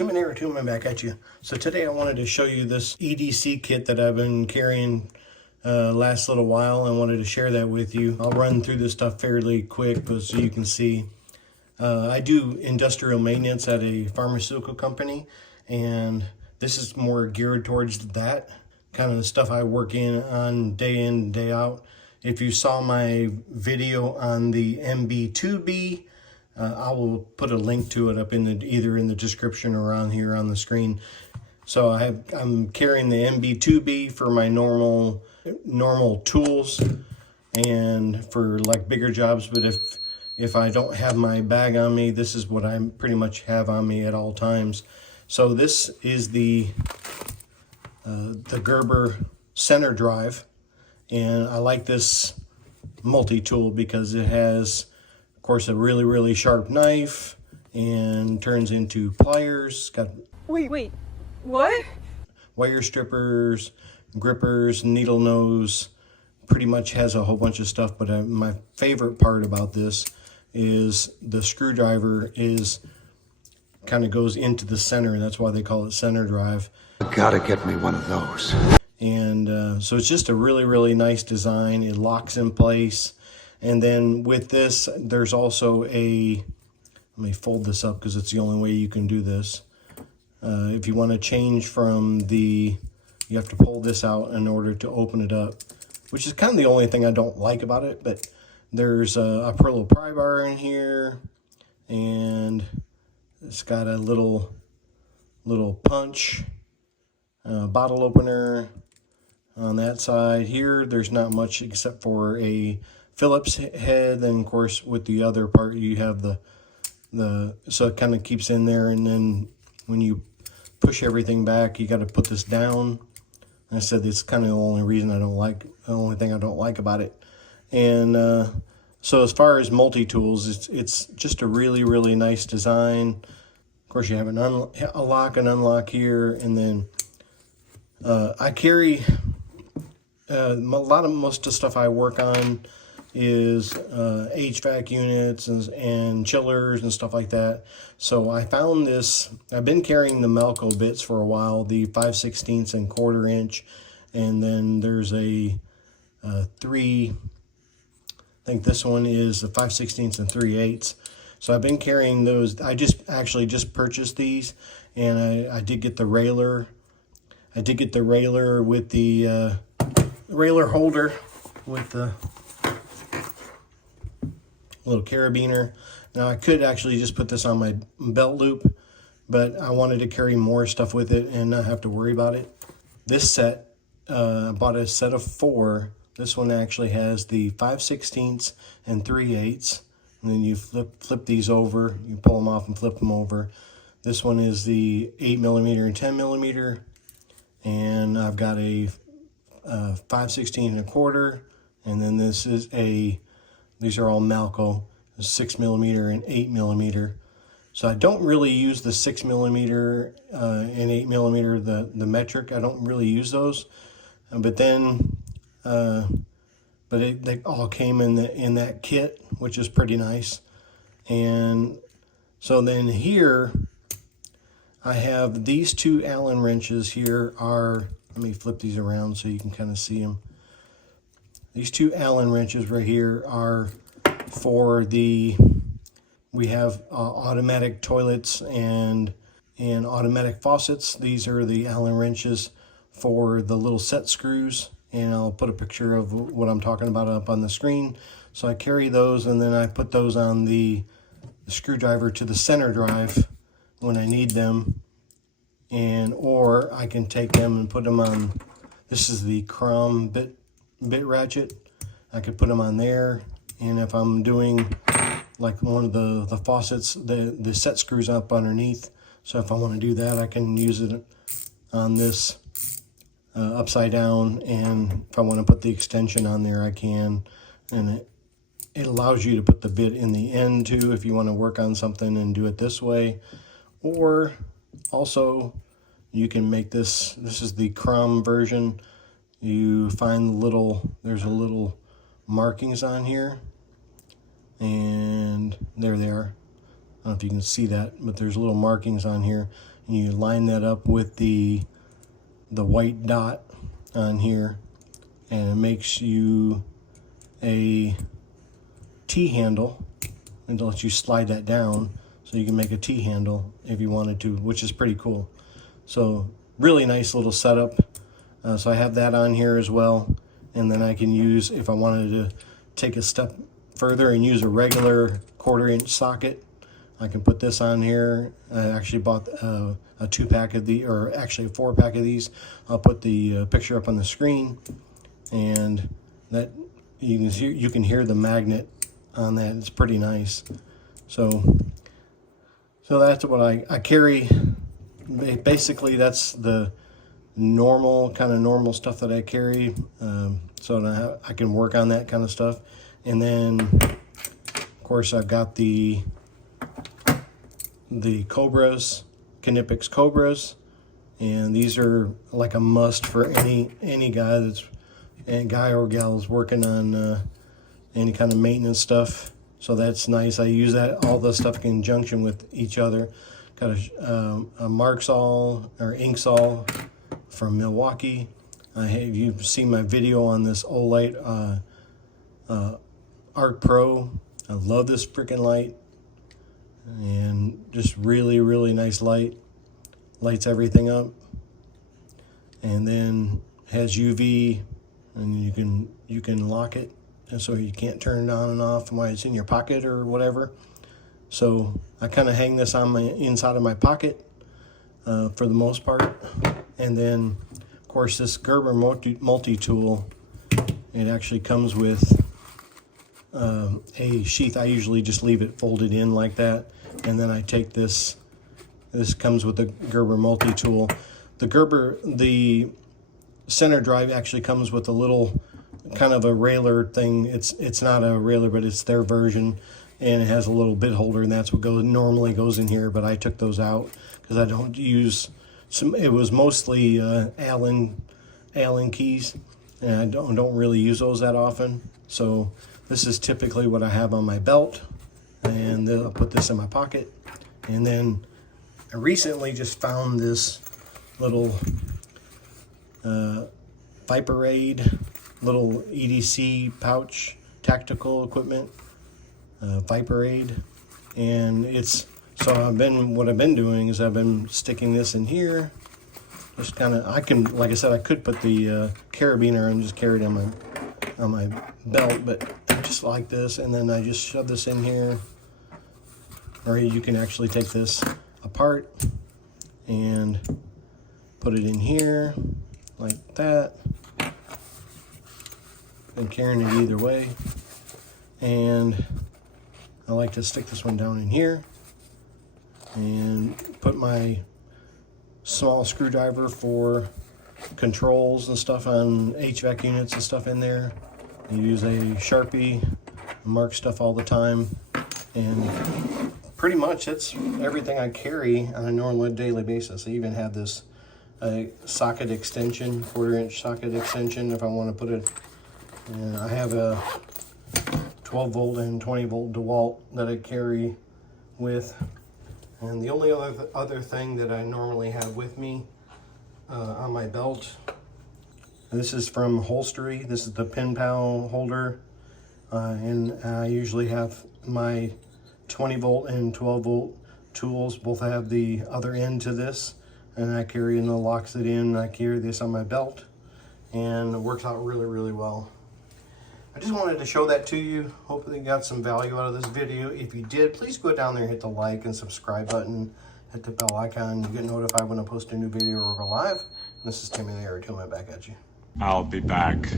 Jim and Eric, back at you. So today I wanted to show you this EDC kit that I've been carrying last little while. I wanted to share that with you. I'll run through this stuff fairly quick but so you can see. I do industrial maintenance at a pharmaceutical company, and this is more geared towards that kind of the stuff I work in, day out. If you saw my video on the MB2B, I will put a link to it up in either in the description or on here on the screen. So I'm carrying the MB2B for my normal tools and for like bigger jobs. But if I don't have my bag on me, this is what I pretty much have on me at all times. So this is the Gerber center drive, and I like this multi-tool because it has, of course, a really sharp knife and turns into pliers. Got wait, what? Wire strippers, grippers, needle nose. Pretty much has a whole bunch of stuff. But my favorite part about this is the screwdriver kind of goes into the center. That's why they call it center drive. Gotta get me one of those. And so it's just a really nice design. It locks in place. And then with this, there's also let me fold this up because it's the only way you can do this. If you want to change from you have to pull this out in order to open it up, which is kind of the only thing I don't like about it. But there's a little pry bar in here, and it's got a little punch, bottle opener on that side. Here, there's not much except for a Phillips head. Then of course with the other part you have so it kind of keeps in there, and then when you push everything back you got to put this down. And I said it's kind of the only thing I don't like about it. And so as far as multi-tools, it's just a really nice design. Of course you have a lock and unlock here, and then I carry most of the stuff I work on is HVAC units and chillers and stuff like that. So I found this. I've been carrying the Malco bits for a while, the 5/16 and 1/4 inch, and then there's a 3. I think this one is the 5/16 and 3/8. So I've been carrying those. I just purchased these, and I did get the railer. I did get the railer with the railer holder with the little carabiner. Now I could actually just put this on my belt loop, but I wanted to carry more stuff with it and not have to worry about it. This set, I bought a set of 4. This one actually has the 5/16 and 3/8, and then you flip these over. You pull them off and flip them over. This one is the 8mm and 10mm, and I've got a 5/16 and 1/4, and then these are all Malco, 6mm and 8mm. So I don't really use the 6mm and 8mm, the metric. I don't really use those, but then they all came in that kit, which is pretty nice. And so then here I have these 2 Allen wrenches. Here are, let me flip these around so you can kind of see them. These 2 Allen wrenches right here are for we have automatic toilets and automatic faucets. These are the Allen wrenches for the little set screws, and I'll put a picture of what I'm talking about up on the screen. So I carry those, and then I put those on the screwdriver to the center drive when I need them, or I can take them and put them on. This is the Crom bit ratchet. I could put them on there, and if I'm doing like one of the faucets, the set screws up underneath. So if I want to do that, I can use it on this upside down, and if I want to put the extension on there, I can. And it allows you to put the bit in the end too if you want to work on something and do it this way. Or also you can make this is the Crom version. You find there's a little markings on here, and there they are. I don't know if you can see that, but there's little markings on here, You line that up with the white dot on here, and it makes you a T-handle, and it lets you slide that down so you can make a T-handle if you wanted to, which is pretty cool. So really nice little setup. So I have that on here as well, and then I can use, if I wanted to take a step further and use a regular 1/4-inch socket, I can put this on here. I actually bought a 2-pack of the, or actually a 4-pack of these. I'll put the picture up on the screen, and that you can hear the magnet on that. It's pretty nice. So that's what I carry. Basically, that's the normal stuff that I carry. So I can work on that kind of stuff. And then, of course, I've got the Cobras, Knipix Cobras, and these are like a must for any guy or gal is working on any kind of maintenance stuff. So that's nice. I use all the stuff in conjunction with each other. Got a Marksol or Inksol from Milwaukee. You've seen my video on this Olight Arc Pro. I love this freaking light, and just really nice light. Lights everything up, and then has UV, and you can lock it, and so you can't turn it on and off while it's in your pocket or whatever. So I kind of hang this on my inside of my pocket for the most part. And then, of course, this Gerber multi-tool, it actually comes with a sheath. I usually just leave it folded in like that, and then I take this. This comes with the Gerber multi-tool. The center drive actually comes with a little kind of a railer thing. It's not a railer, but it's their version, and it has a little bit holder, and that's what normally goes in here. But I took those out because I don't use some. It was mostly Allen keys, and I don't really use those that often. So this is typically what I have on my belt, and then I'll put this in my pocket. And then I recently just found this little Viperade little EDC pouch, tactical equipment, Viperade, and what I've been doing is I've been sticking this in here. Just kind of, like I said, I could put the carabiner and just carry it on my belt, but just like this, and then I just shove this in here. Or you can actually take this apart and put it in here like that. Been carrying it either way, and I like to stick this one down in here and put my small screwdriver for controls and stuff on HVAC units and stuff in there. I use a Sharpie, mark stuff all the time, and pretty much that's everything I carry on a normal daily basis. I even have this socket extension, 1/4-inch socket extension if I want to put it. And I have a 12 volt and 20 volt DeWalt that I carry with. And the only other thing that I normally have with me on my belt, this is from Holstery. This is the pin pal holder, and I usually have my 20 volt and 12 volt tools. Both have the other end to this, and I carry and it locks it in. I carry this on my belt, and it works out really well. I just wanted to show that to you. Hopefully you got some value out of this video. If you did, please go down there and hit the like and subscribe button. Hit the bell icon. You get notified when I post a new video or go live. And this is Timmy the Air, back at you. I'll be back.